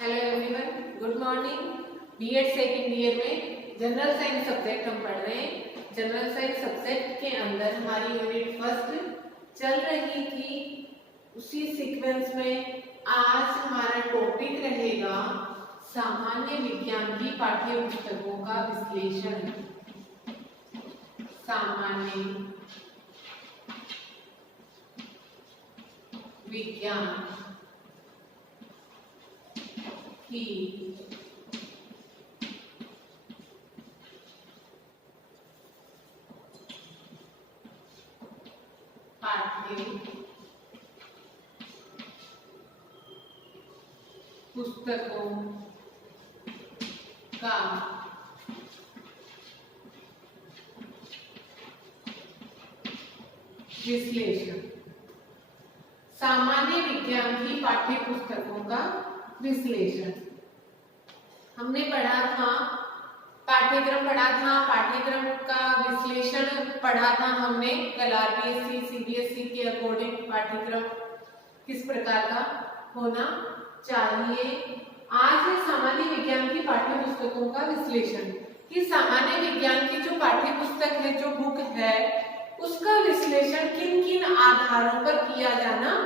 Hello everyone, good morning. B Ed second year में general science subject हम पढ़ रहे हैं। जनरल साइंस सब्जेक्ट के अंदर हमारी यूनिट फर्स्ट चल रही थी। उसी सीक्वेंस में आज हमारा टॉपिक रहेगा सामान्य विज्ञान की पाठ्य पुस्तकों का विश्लेषण। सामान्य विज्ञान की पाठ्य पुस्तकों का विश्लेषण। सामान्य विज्ञान की पाठ्य पुस्तकों का विश्लेषण हमने पढ़ा था, पाठ्यक्रम पढ़ा था, पाठ्यक्रम का विश्लेषण पढ़ा था हमने कल। आरबीएसई सीबीएसई के अकॉर्डिंग पाठ्यक्रम किस प्रकार का होना चाहिए। आज है सामान्य विज्ञान की पाठ्य पुस्तकों का विश्लेषण कि सामान्य विज्ञान की जो पाठ्य पुस्तक है, जो बुक है, उसका विश्लेषण किन किन आधारों पर किया जाना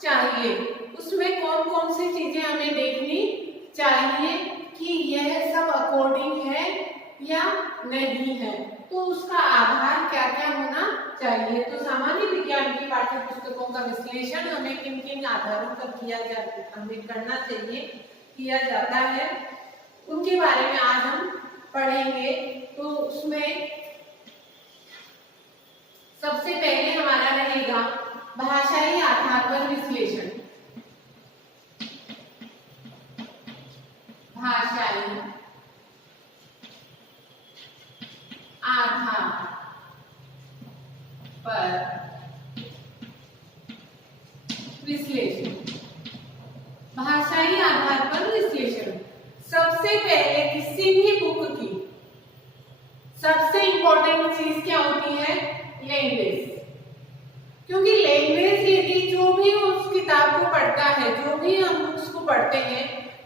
चाहिए। उसमें कौन कौन सी चीजें हमें देखनी चाहिए कि यह सब अकॉर्डिंग है या नहीं है, तो उसका आधार क्या क्या होना चाहिए। तो सामान्य विज्ञान की पाठ्य पुस्तकों का विश्लेषण हमें किन किन आधारों पर किया जाता है, हमें करना चाहिए, किया जाता है, उनके बारे में आज हम पढ़ेंगे। तो उसमें सबसे पहले हमारा रहेगा भाषाई आधार पर विश्लेषण। भाषाई आधार पर विश्लेषण। भाषाई आधार पर विश्लेषण सबसे पहले किसी भी बुक की सबसे इंपॉर्टेंट चीज क्या होती है? लैंग्वेज। क्योंकि लैंग्वेज, यदि जो भी उस किताब को पढ़ता है, जो भी हम बुक्स को पढ़ते हैं,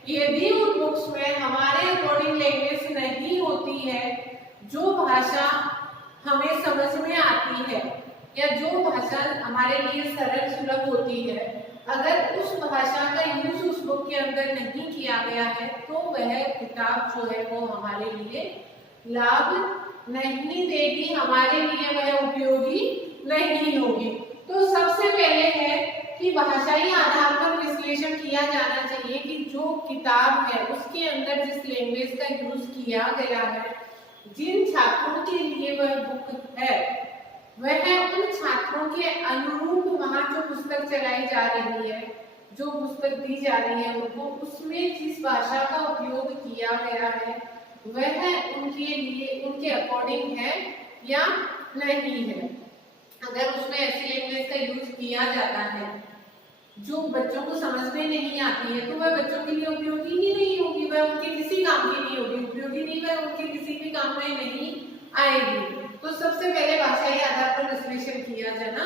यदि उन बुक्स में हमारे अकॉर्डिंग लैंग्वेज नहीं होती है, जो भाषा हमें समझ में आती है या जो भाषा हमारे लिए सरल सुलभ होती है, अगर उस भाषा का यूज उस बुक के अंदर नहीं किया गया है, तो वह किताब जो है वो हमारे लिए लाभ नहीं देगी, हमारे लिए वह उपयोगी नहीं होगी। तो सबसे पहले है कि भाषाई आधार पर विश्लेषण किया जाना चाहिए कि जो किताब है उसके अंदर जिस लैंग्वेज का यूज किया गया है, जिन छात्रों के लिए वह बुक है, वह उन छात्रों के अनुरूप वहां जो पुस्तक चलाई जा रही है, जो पुस्तक दी जा रही है उनको, उसमें जिस भाषा का उपयोग किया गया है वह उनके लिए, उनके अकॉर्डिंग है या नहीं है। अगर उसमें ऐसी लैंग्वेज का यूज किया जाता है जो बच्चों को समझ में नहीं आती है, तो वह बच्चों के लिए उपयोगी ही नहीं होगी, वह उनके किसी काम की नहीं होगी, उपयोगी नहीं, वह उनके किसी भी काम में नहीं आएगी। तो सबसे पहले भाषाई आधार पर विश्लेषण किया जाना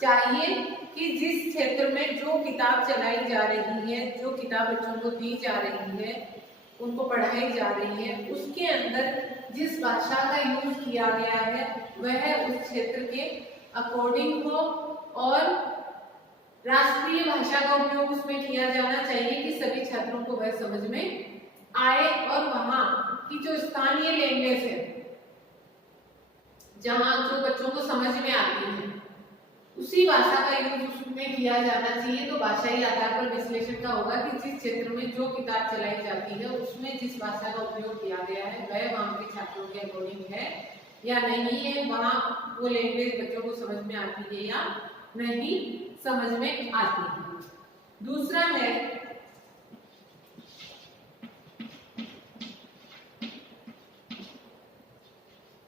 चाहिए कि जिस क्षेत्र में जो किताब चलाई जा रही है, जो किताब बच्चों को दी जा रही है, उनको पढ़ाई जा रही है, उसके अंदर जिस भाषा का यूज किया गया है वह उस क्षेत्र के अकॉर्डिंग हो और राष्ट्रीय भाषा का उपयोग उसमें किया जाना चाहिए कि सभी छात्रों को वह समझ में आए और वहां की जो स्थानीय लैंग्वेज है, जहां जो बच्चों को समझ में आती है, उसी भाषा का यूज उसमें किया जाना चाहिए। तो भाषाई आधार पर विश्लेषण का होगा कि जिस क्षेत्र में जो किताब चलाई जाती है उसमें जिस भाषा का उपयोग किया गया है वह वहां के छात्रों के अकॉर्डिंग है या नहीं है, वहां वो लैंग्वेज बच्चों को समझ में आती है या नहीं समझ में आती है। दूसरा है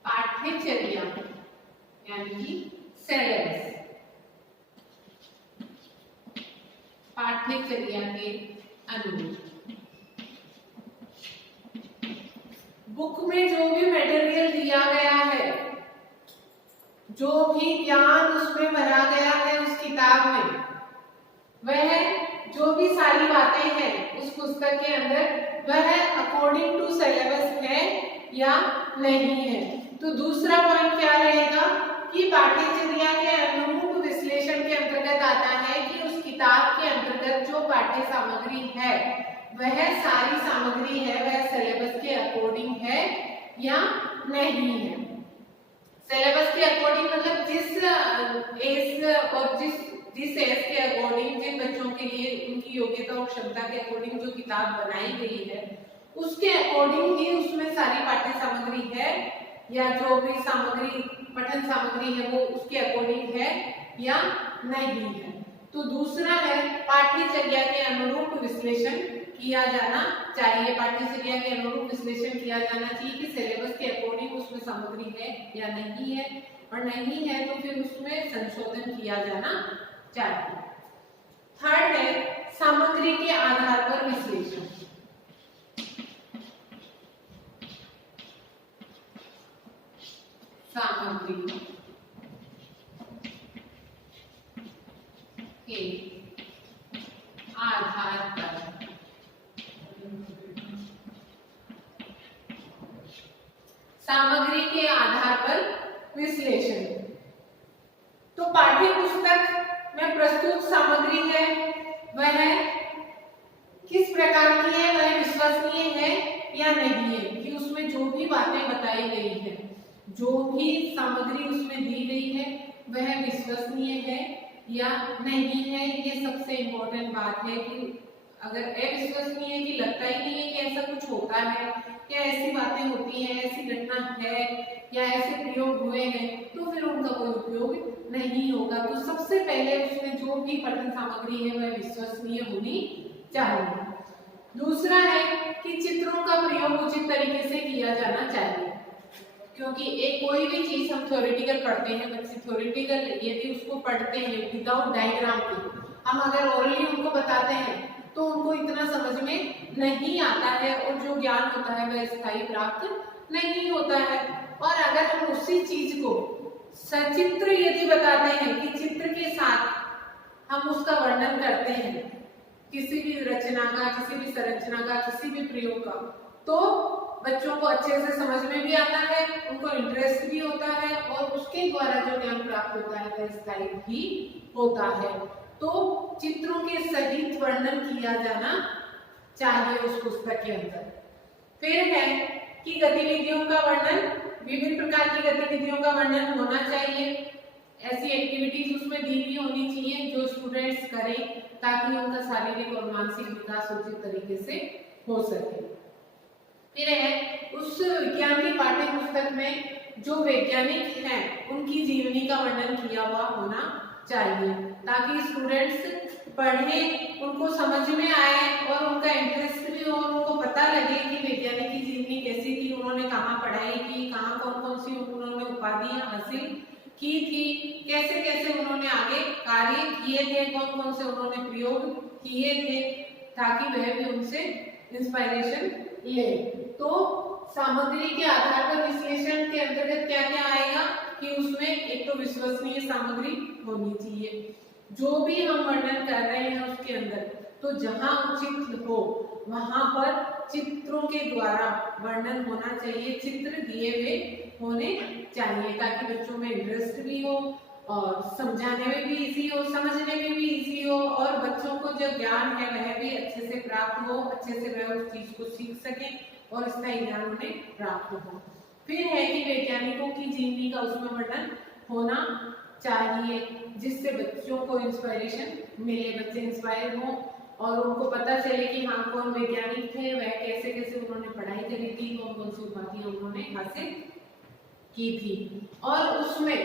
पाठ्यचर्या यानी कि सिलेबस। पाठ्यचर्या के अनुरूप बुक में जो भी मटेरियल दिया गया है, जो भी ज्ञान उसमें भरा गया है उस किताब में, वह जो भी सारी बातें हैं उस पुस्तक के अंदर वह अकॉर्डिंग टू सिलेबस है या नहीं है। तो दूसरा पॉइंट क्या रहेगा कि पाठ्यचर्या के अनुरूप विश्लेषण के अंतर्गत आता है कि उस किताब के अंतर्गत जो पाठ्य सामग्री है वह सारी सामग्री है वह सिलेबस के अकॉर्डिंग है या नहीं है। सिलेबस के अकॉर्डिंग मतलब जिस एज और जिस एज के अकॉर्डिंग जिन बच्चों के लिए उनकी योग्यता और क्षमता के अकॉर्डिंग जो किताब बनाई गई है उसके अकॉर्डिंग ही उसमें सारी पाठ्य सामग्री है या जो भी सामग्री पठन सामग्री है वो उसके अकॉर्डिंग है या नहीं है। तो दूसरा है पाठ्यचर्या के अनुरूप विश्लेषण किया जाना चाहिए। पाठ्यचर्या के अनुरूप विश्लेषण किया जाना चाहिए कि सिलेबस के अकॉर्डिंग उसमें सामग्री है या नहीं है, और नहीं है तो फिर उसमें संशोधन किया जाना चाहिए। थर्ड है सामग्री के आधार पर विश्लेषण। सामग्री के आधार पर सामग्री के आधार पर विश्लेषण। तो पाठ्य पुस्तक में प्रस्तुत सामग्री है वह किस प्रकार की है, वह विश्वसनीय है या नहीं है, कि उसमें जो भी बातें बताई गई है जो भी सामग्री उसमें दी गई है वह विश्वसनीय है या नहीं है। ये सबसे इम्पोर्टेंट बात है कि अगर अविश्वसनीय है कि लगता ही नहीं है कि ऐसा कुछ होता है या ऐसी बातें होती हैं, ऐसी घटना है या ऐसे प्रयोग हुए हैं, तो फिर उनका कोई उपयोग नहीं होगा। तो सबसे पहले उसमें जो भी पठन सामग्री है वह विश्वसनीय होनी चाहिए। दूसरा है कि चित्रों का प्रयोग उचित तरीके से किया जाना चाहिए, क्योंकि एक कोई भी चीज हम थ्योरेटिकल पढ़ते हैं, बच्चे थ्योरेटिकल यदि उसको पढ़ते हैं विदाउट डायग्राम के, हम अगर ओरली उनको बताते हैं तो उनको इतना समझ में नहीं आता है और जो ज्ञान होता है वह स्थायी प्राप्त नहीं होता है। और अगर हम उसी चीज को सचित्र यदि बताते हैं कि चित्र के साथ हम उसका वर्णन करते हैं किसी भी रचना का, किसी भी संरचना का, किसी भी प्रयोग का, तो बच्चों को अच्छे से समझ में भी आता है, उनको इंटरेस्ट भी होता है और उसके द्वारा जो ज्ञान प्राप्त होता है वह स्थायी भी होता है। तो चित्रों के सहित वर्णन किया जाना चाहिए उस पुस्तक के अंदर। फिर है कि गतिविधियों का वर्णन, विभिन्न प्रकार की गतिविधियों का वर्णन होना चाहिए। ऐसी एक्टिविटीज उसमें दी हुई होनी चाहिए जो स्टूडेंट्स करें ताकि उनका शारीरिक और मानसिक विकास उचित तरीके से हो सके। फिर है उस विज्ञान की पाठ्य पुस्तक में जो वैज्ञानिक हैं उनकी जीवनी का वर्णन किया हुआ होना चाहिए ताकि स्टूडेंट्स पढ़ने उनको समझ में आए और उनका इंटरेस्ट भी हो, उनको पता लगे कि वैज्ञानिक की जीवनी कैसी थी, उन्होंने कहाँ पढ़ाई की, कहाँ कौन कौन सी उन्होंने उपाधियां हासिल की थी, कैसे कैसे उन्होंने आगे कार्य किए थे, कौन कौन से उन्होंने प्रयोग किए थे, ताकि वह भी उनसे इंस्पायरेशन ले। तो सामग्री के आधार पर विश्लेषण के अंतर्गत क्या क्या आएगा कि उसमें एक तो विश्वसनीय सामग्री होनी चाहिए, जो भी हम वर्णन कर रहे हैं उसके अंदर तो जहां उचित हो वहां पर चित्रों के द्वारा वर्णन होना चाहिए, चित्र दिए हुए होने चाहिए ताकि बच्चों में इंटरेस्ट भी हो और समझाने में भी इजी हो, समझने में भी इजी हो और बच्चों को जो ज्ञान है वह भी अच्छे से प्राप्त हो, अच्छे से वह उस चीज को सीख सके और स्थायी ज्ञान उन्हें प्राप्त हो। फिर है कि वैज्ञानिकों की जीवनी का उसमें वर्णन होना चाहिए जिससे बच्चों को इंस्पायरेशन मिले, बच्चे इंस्पायर हो और उनको पता चले कि हाँ कौन वैज्ञानिक थे, वह कैसे कैसे उन्होंने पढ़ाई करी थी, कौन कौन सी उपाधियां उन्होंने हासिल की थी। और उसमें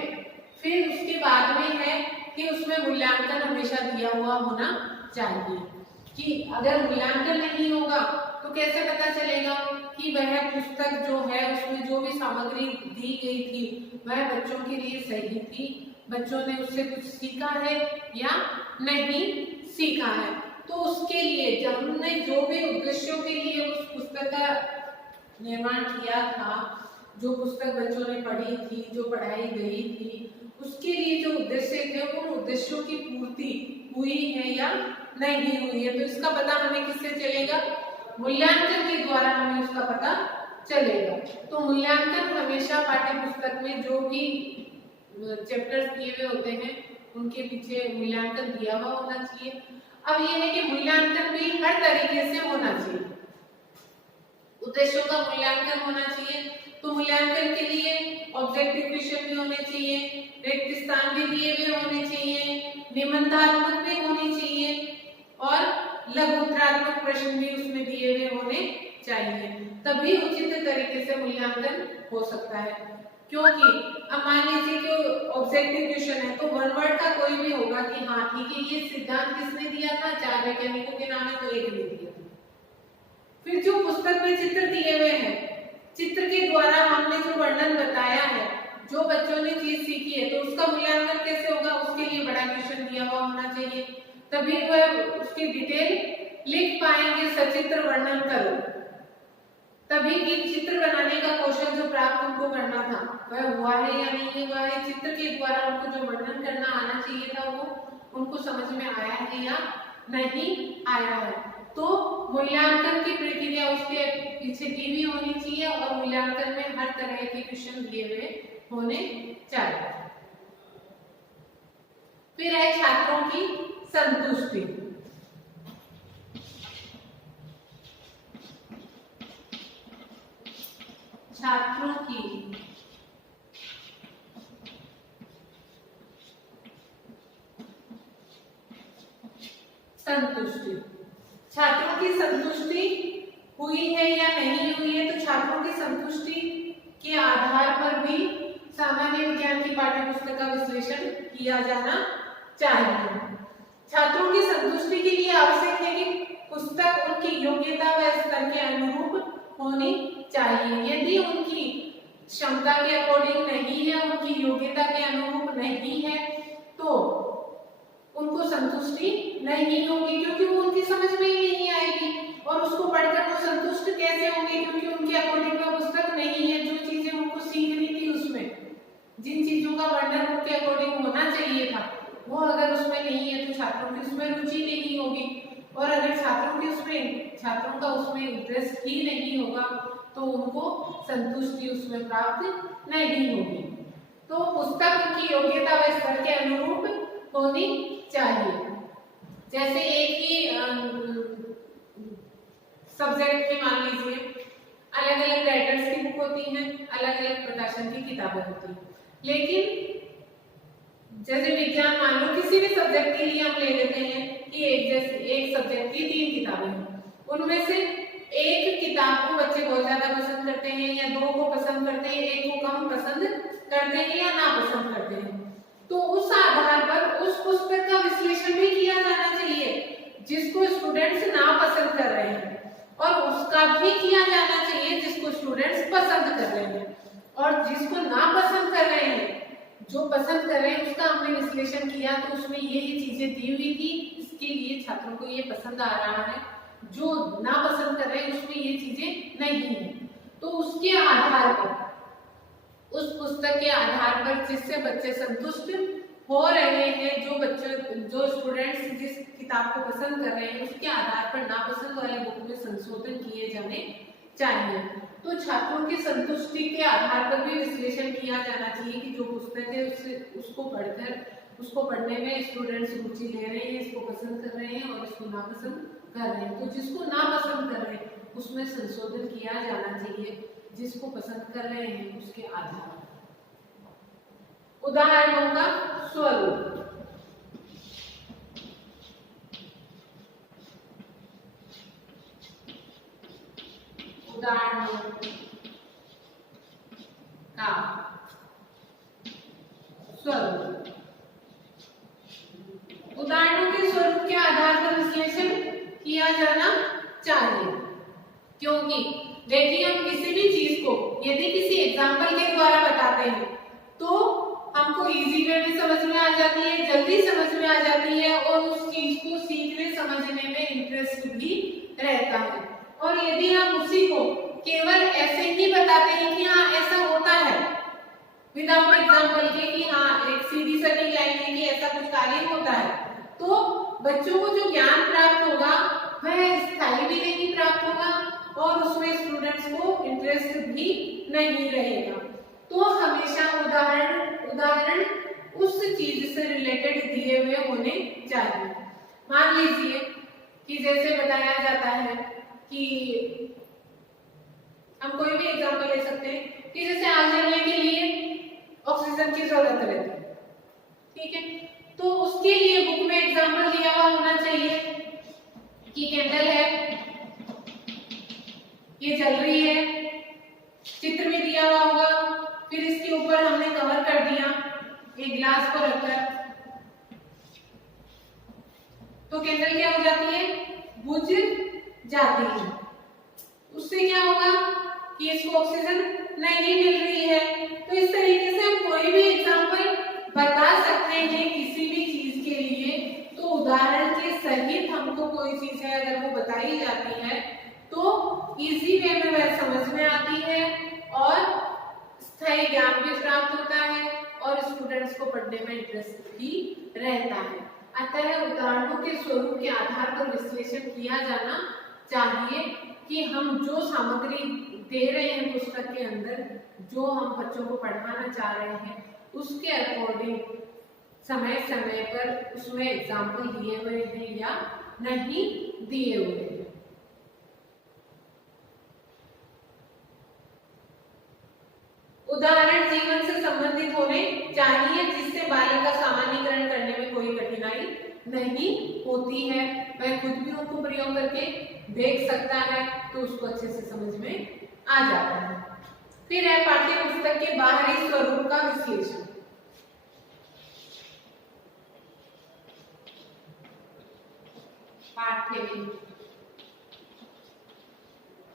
फिर उसके बाद में है कि उसमें मूल्यांकन हमेशा दिया हुआ होना चाहिए कि अगर मूल्यांकन नहीं होगा तो कैसे पता चलेगा कि वह पुस्तक जो है उसमें जो भी सामग्री दी गई थी वह बच्चों के लिए सही थी, बच्चों ने उससे कुछ सीखा है या नहीं सीखा है। तो उसके लिए जब हमने जो भी उद्देश्यों के लिए उस पुस्तक का निर्माण किया था, जो पुस्तक बच्चों ने पढ़ी थी, जो पढ़ाई गई थी, उसके लिए जो उद्देश्य थे उन उद्देश्यों की पूर्ति हुई है या नहीं हुई है। तो इसका पता हमें किससे चलेगा? मूल्यांकन के द्वारा हमें उसका पता चलेगा। तो मूल्यांकन हमेशा पाठ्य पुस्तक में जो भी चैप्टर्स दिए हुए होते हैं उनके पीछे मूल्यांकन दिया हुआ होना चाहिए। अब ये है कि मूल्यांकन भी हर तरीके से होना चाहिए, उद्देश्यों का मूल्यांकन होना चाहिए। तो मूल्यांकन के लिए ऑब्जेक्टिव क्वेश्चन भी होने चाहिए, रिक्त स्थान भी दिए हुए होने चाहिए, निबंधात्मक भी होने चाहिए और लघु उत्तरात्मक प्रश्न भी उसमें दिए हुए होने चाहिए, तभी उचित तरीके से मूल्यांकन हो सकता है। क्योंकि अब मान लीजिए कि ऑब्जेक्टिव क्वेश्चन है तो वन वर्ड का कोई भी होगा कि हाँ ठीक है ये सिद्धांत किसने दिया था, 4 वैज्ञानिकों के नाम है तो एक ने दिया था। फिर जो पुस्तक में चित्र दिए हुए हैं, चित्र के द्वारा हमने जो वर्णन बताया है, जो बच्चों ने चीज सीखी है, तो उसका मूल्यांकन कैसे होगा? उसके लिए बड़ा क्वेश्चन दिया हुआ होना चाहिए, तभी वह उसकी डिटेल लिख पाएंगे। सचित्र वर्णन करो, तभी कि चित्र बनाने का कौशल जो प्राप्त उनको करना था वह हुआ है या नहीं हुआ है। चित्र के द्वारा उनको जो वर्णन करना आना चाहिए था वो उनको समझ में आया है या नहीं आया है। तो मूल्यांकन की प्रक्रिया उसके पीछे दी हुई होनी चाहिए और मूल्यांकन में हर तरह के क्वेश्चन दिए हुए होने चाहिए। फिर है छात्रों की संतुष्टि। छात्रों की संतुष्टि, छात्रों की संतुष्टि हुई है या नहीं हुई है। तो छात्रों की संतुष्टि के आधार पर भी सामान्य विज्ञान की पाठ्यपुस्तक का विश्लेषण किया जाना चाहिए। छात्रों की संतुष्टि के लिए आवश्यक है कि पुस्तक उनकी योग्यता व स्तर के अनुरूप होनी चाहिए। यदि उनकी क्षमता के अकॉर्डिंग नहीं है, उनकी योग्यता के अनुरूप नहीं है, तो उनको संतुष्टि नहीं होगी, क्योंकि वो उनकी समझ में ही नहीं आएगी और उसको पढ़कर वो संतुष्ट कैसे होंगे, क्योंकि उनके अकॉर्डिंग का पुस्तक नहीं है। जो चीजें उनको सीखनी थी उसमें, जिन चीजों का वर्णन उनके अकॉर्डिंग होना चाहिए था, वो अगर उसमें नहीं है तो छात्रों की उसमें रुचि नहीं होगी। और अगर छात्रों का उसमें इंटरेस्ट ही नहीं होगा तो उनको संतुष्टि उसमें प्राप्त नहीं होगी। तो पुस्तक उनकी योग्यता व स्तर के अनुरूप होनी चाहिए। जैसे एक ही सब्जेक्ट की मान लीजिए अलग अलग राइटर्स की बुक होती हैं, अलग अलग प्रकाशन की किताबें होती हैं, लेकिन जैसे विज्ञान मान लो किसी भी सब्जेक्ट के लिए हम ले लेते हैं कि एक सब्जेक्ट की 3 किताबें हैं, उनमें से एक किताब को बच्चे बहुत ज्यादा पसंद करते हैं या 2 को पसंद करते हैं, एक को कम पसंद करते हैं या ना पसंद करते हैं। तो उस आधार पर उस पुस्तक का विश्लेषण भी किया जाना चाहिए जिसको स्टूडेंट्स ना पसंद कर रहे हैं, और उसका भी किया जाना चाहिए जिसको स्टूडेंट्स पसंद कर रहे हैं। और जिसको ना पसंद कर रहे हैं, जो पसंद कर रहे हैं उसका हमने विश्लेषण किया तो उसमें ये चीजें दी हुई थी, इसके लिए छात्रों को ये पसंद आ रहा है। जो ना पसंद कर रहे हैं उसमें ये चीजें नहीं है। तो उसके आधार पर, उस पुस्तक के आधार पर जिससे बच्चे संतुष्ट हो रहे हैं, जो स्टूडेंट्स जिस किताब को पसंद कर रहे हैं, उसके आधार पर नापसंद वाले बुक में संशोधन किए जाने चाहिए। तो छात्रों की संतुष्टि के आधार पर भी विश्लेषण किया जाना चाहिए कि जो पुस्तक है उसको पढ़ने में स्टूडेंट्स रुचि ले रहे हैं, इसको पसंद कर रहे हैं और इसको नापसंद कर रहे हैं। तो जिसको नापसंद कर रहे हैं उसमें संशोधन किया जाना चाहिए, जिसको पसंद कर रहे हैं उसके आधार पर। उदाहरणों का स्वरूप, उदाहरणों का स्वरूप, उदाहरणों के स्वरूप के आधार पर विश्लेषण किया जाना चाहिए। क्योंकि देखिए हम किसी भी चीज को यदि किसी एग्जाम्पल के द्वारा बताते हैं तो हमको इजी वे में समझ में आ जाती है, जल्दी समझ में आ जाती है और उस चीज को सीखने समझने में इंटरेस्ट भी रहता है। और यदि हम उसी को केवल ऐसे ही बताते हैं कि हाँ ऐसा होता है विदाउट एग्जाम्पल के कि हाँ एक बच्चों को जो ज्ञान प्राप्त होगा वह स्थायी भी नहीं प्राप्त होगा और उसमें स्टूडेंट्स को इंटरेस्ट भी नहीं रहेगा। तो हमेशा उदाहरण उस चीज से रिलेटेड दिए हुए होने चाहिए। मान लीजिए कि जैसे बताया जाता है कि हम कोई भी एग्जांपल ले सकते हैं कि जैसे आग जलने के लिए ऑक्सीजन की जरूरत रहती है, ठीक है, तो उसके लिए बुक में एग्जांपल दिया हुआ होना चाहिए कि कैंडल है, ये जल रही है, चित्र में दिया हुआ होगा, फिर इसके ऊपर हमने कवर कर दिया एक ग्लास को रखकर, तो कैंडल क्या हो जाती है, बुझ जाती है। उससे क्या होगा कि इसको ऑक्सीजन नहीं मिल रही है। तो इस तरीके से हम कोई भी एग्जांपल बता सकते हैं किसी भी चीज के लिए, तो उदाहरण के सहित हमको कोई चीज है अगर वो बताई जाती है तो इजी वे में वह समझ में आती है और स्थायी ज्ञान भी प्राप्त होता है और स्टूडेंट्स को पढ़ने में इंटरेस्ट भी रहता है। अतः उदाहरणों के स्वरूप के आधार पर विश्लेषण किया जाना चाहिए कि हम जो सामग्री दे रहे हैं पुस्तक के अंदर, जो हम बच्चों को पढ़ाना चाह रहे हैं, उसके अकॉर्डिंग समय समय पर उसमें एग्जाम्पल दिए हुए हैं या नहीं दिए हुए हैं। उदाहरण जीवन से संबंधित होने चाहिए जिससे बालक का सामान्यीकरण करने में कोई कठिनाई नहीं होती है, वह खुद भी उनको प्रयोग करके देख सकता है तो उसको अच्छे से समझ में आ जाता है। फिर है पाठ्य पुस्तक के बाहरी स्वरूप का विश्लेषण। पाठ्य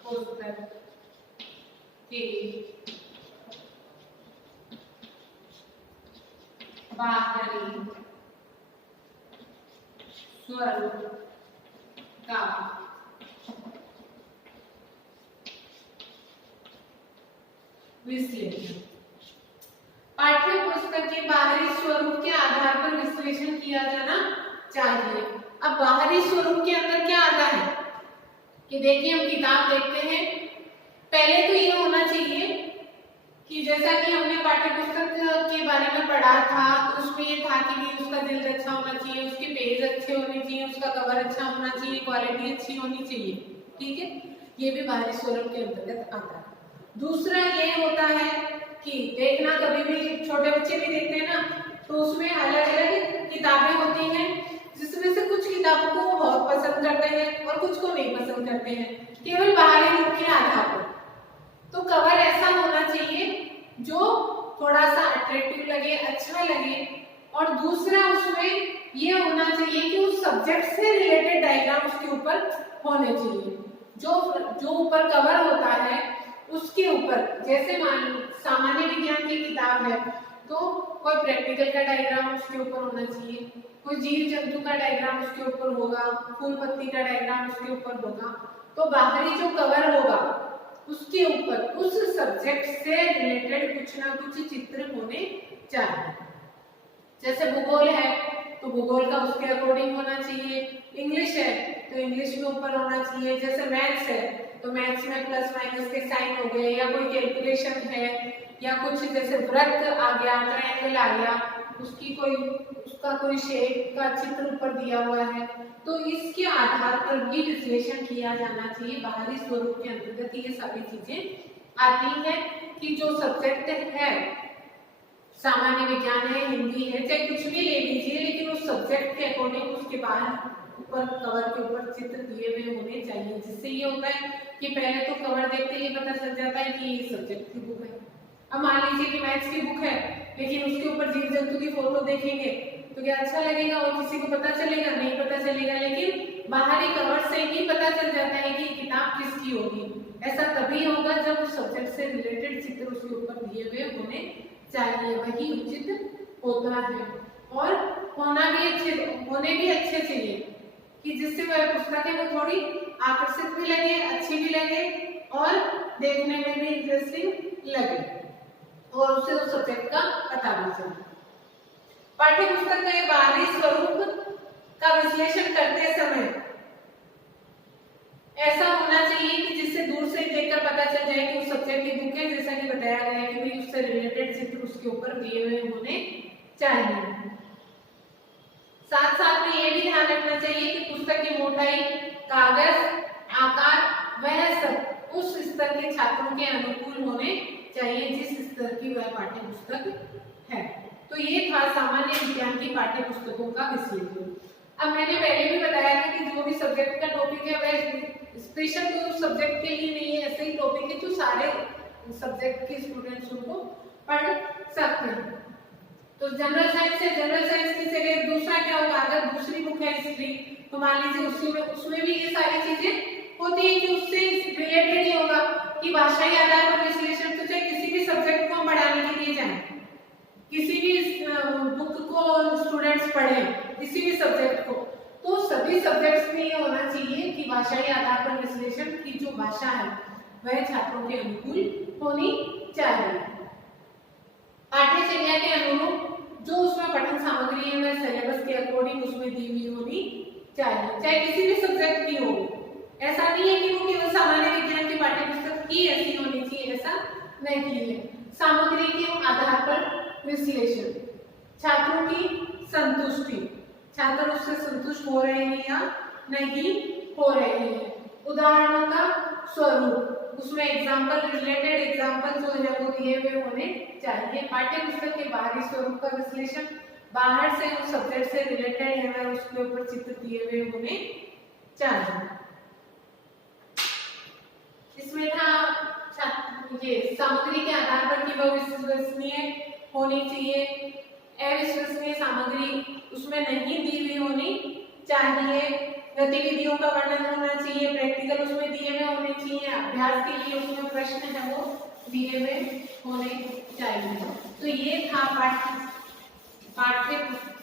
पुस्तक के बाहरी स्वरूप का विश्लेषण। पाठ्य पुस्तक के बाहरी स्वरूप के आधार पर विश्लेषण किया जाना चाहिए। अब बाहरी स्वरूप के अंदर क्या आता है कि देखिए हम किताब देखते हैं, पहले तो ये होना चाहिए कि जैसा कि हमने पाठ्य पुस्तक के बारे में पढ़ा था तो उसमें ये था कि भी उसका दिल अच्छा होना चाहिए, उसके पेज अच्छे होने चाहिए, उसका कवर अच्छा होना चाहिए, क्वालिटी अच्छी होनी चाहिए, ठीक है, ये भी बाहरी स्वरूप के अंतर्गत आता है। दूसरा ये होता है कि देखना, कभी भी छोटे बच्चे भी देखते हैं ना तो उसमें अलग अलग किताबें होती हैं जिसमें से कुछ किताबों को बहुत पसंद करते हैं और कुछ को नहीं पसंद करते हैं, केवल बाहरी रूप के आधार पर। तो कवर ऐसा होना चाहिए जो थोड़ा सा अट्रैक्टिव लगे, अच्छा लगे, और दूसरा उसमें ये होना चाहिए कि उस सब्जेक्ट से रिलेटेड डायग्राम उसके ऊपर होने चाहिए। जो ऊपर कवर होता है उसके ऊपर, जैसे मान सामान्य विज्ञान की किताब है तो कोई प्रैक्टिकल का डायग्राम उसके ऊपर होना चाहिए, कोई जीव जंतु का डायग्राम उसके ऊपर होगा, फूल पत्ती का डायग्राम उसके ऊपर होगा। तो बाहरी जो कवर होगा उसके ऊपर उस सब्जेक्ट से रिलेटेड कुछ ना कुछ चित्र होने चाहिए। जैसे भूगोल है तो भूगोल का उसके अकॉर्डिंग होना चाहिए, इंग्लिश है तो इंग्लिश के ऊपर होना चाहिए, जैसे मैथ्स है तो मैथ्स में प्लस माइनस के साइन हो गए, या कोई कैलकुलेशन है या कुछ जैसे वृत्त आ गया, ट्रायंगल आ गया, उसका कोई शेप का चित्र ऊपर दिया हुआ है, तो इसके आधार पर भी विश्लेषण किया जाना चाहिए। बाहरी स्वरूप के अंतर्गत ये सभी चीजें आती हैं कि जो सब्जेक्ट है, सामान्य विज्ञान है, हिंदी है, चाहे कुछ भी ले लीजिए, लेकिन उस सब्जेक्ट के अकॉर्डिंग उसके बाहर ऊपर कवर के ऊपर चित्र दिए हुए होने चाहिए, जिससे ये होता है कि पहले तो कवर देखते ही पता चल जाता है कि ये सब्जेक्ट की बुक है। अब मान लीजिए कि मैथ्स की बुक है लेकिन उसके ऊपर जीव जंतु की फोटो देखेंगे तो क्या अच्छा लगेगा और किसी को पता चलेगा? नहीं पता चलेगा, लेकिन बाहरी कवर से ही पता चल जाता है कि किताब किसकी होगी। ऐसा तभी होगा जब उस सब्जेक्ट से रिलेटेड चित्र उसके ऊपर दिए हुए होने चाहिए, वही उचित होता है। और होने भी अच्छे चाहिए कि जिससे वह पुस्तक है वो थोड़ी आकर्षित भी लगे, अच्छी भी लगे और देखने में भी इंटरेस्टिंग लगे और उससे उस सब्जेक्ट का पता भी चले। पाठ्य पुस्तक का बाहरी स्वरूप का विश्लेषण करते समय ऐसा होना चाहिए कि जिससे दूर से देखकर पता चल जाए कि उस सब्जेक्ट की बुक है, जैसा कि बताया गया है कि भाई उससे रिलेटेड चित्र उसके ऊपर दिए हुए होने चाहिए। साथ साथ में ये भी ध्यान रखना चाहिए कि पुस्तक की मोटाई, कागज, आकार वह सब उस स्तर के छात्रों के अनुकूल होने चाहिए जिस स्तर की वह पाठ्य पुस्तक है। तो ये था सामान्य विज्ञान की पाठ्य पुस्तकों का विश्लेषण। अब मैंने पहले भी बताया था कि जो भी सब्जेक्ट का टॉपिक है वह स्पेशल कोई सब्जेक्ट के लिए नहीं है, ऐसे ही टॉपिक है जो सारे सब्जेक्ट के स्टूडेंट्स उनको पढ़ सकते हैं। तो जनरल साइंस से जनरल साइंस की जगह दूसरा क्या होगा, अगर दूसरी बुक है हिस्ट्री तो मान लीजिए उसमें भी ये सारी चीजें होती है कि उससे रिलेटेड ही होगा कि भाषाई आधार पर विश्लेषण। तो चाहे किसी भी सब्जेक्ट को हम पढ़ाने के लिए जाएं, किसी भी बुक को स्टूडेंट्स पढ़ें, किसी भी सब्जेक्ट को, तो सभी सब्जेक्ट्स में ये होना चाहिए कि भाषाई आधार पर विश्लेषण की जो भाषा है वह छात्रों के अनुकूल होनी चाहिए। पाठ्यचर्या के अनुरूप जो उसमें पठन सामग्री है वह सिलेबस के अकॉर्डिंग उसमें दी हुई होनी चाहिए, चाहे किसी भी सब्जेक्ट की हो। ऐसा नहीं है कि वो केवल सामान्य विज्ञान की पाठ्य पुस्तक ही ऐसी होनी चाहिए, ऐसा नहीं है। सामग्री के आधार पर विश्लेषण, छात्रों की संतुष्टि, छात्र उससे संतुष्ट हो रहे हैं या नहीं हो रहे हैं, उदाहरणों का स्वरूप, उसमें एग्जाम्पल, रिलेटेड एग्जाम्पल जो है वो दिए हुए होने चाहिए। पाठ्य पुस्तक के बाहरी स्वरूप का विश्लेषण, बाहर से उस सब्जेक्ट से रिलेटेड है वह उसके ऊपर चित्र दिए हुए होने चाहिए। इसमें था ये सामग्री के आधार पर कि वह विश्वसनीय होनी चाहिए, अविश्वसनीय सामग्री उसमें नहीं दी हुई होनी चाहिए, गतिविधियों का वर्णन होना चाहिए, प्रैक्टिकल उसमें दिए हुए होने चाहिए, अभ्यास के लिए उसमें प्रश्न है वो दिए हुए होने चाहिए। तो ये था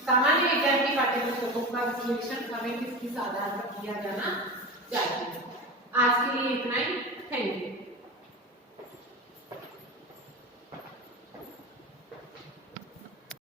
सामान्य विज्ञान की पाठ्य पुस्तकों का विश्लेषण हमें किस किस आधार पर किया जाना चाहिए। आज के लिए इतना ही, थैंक यू।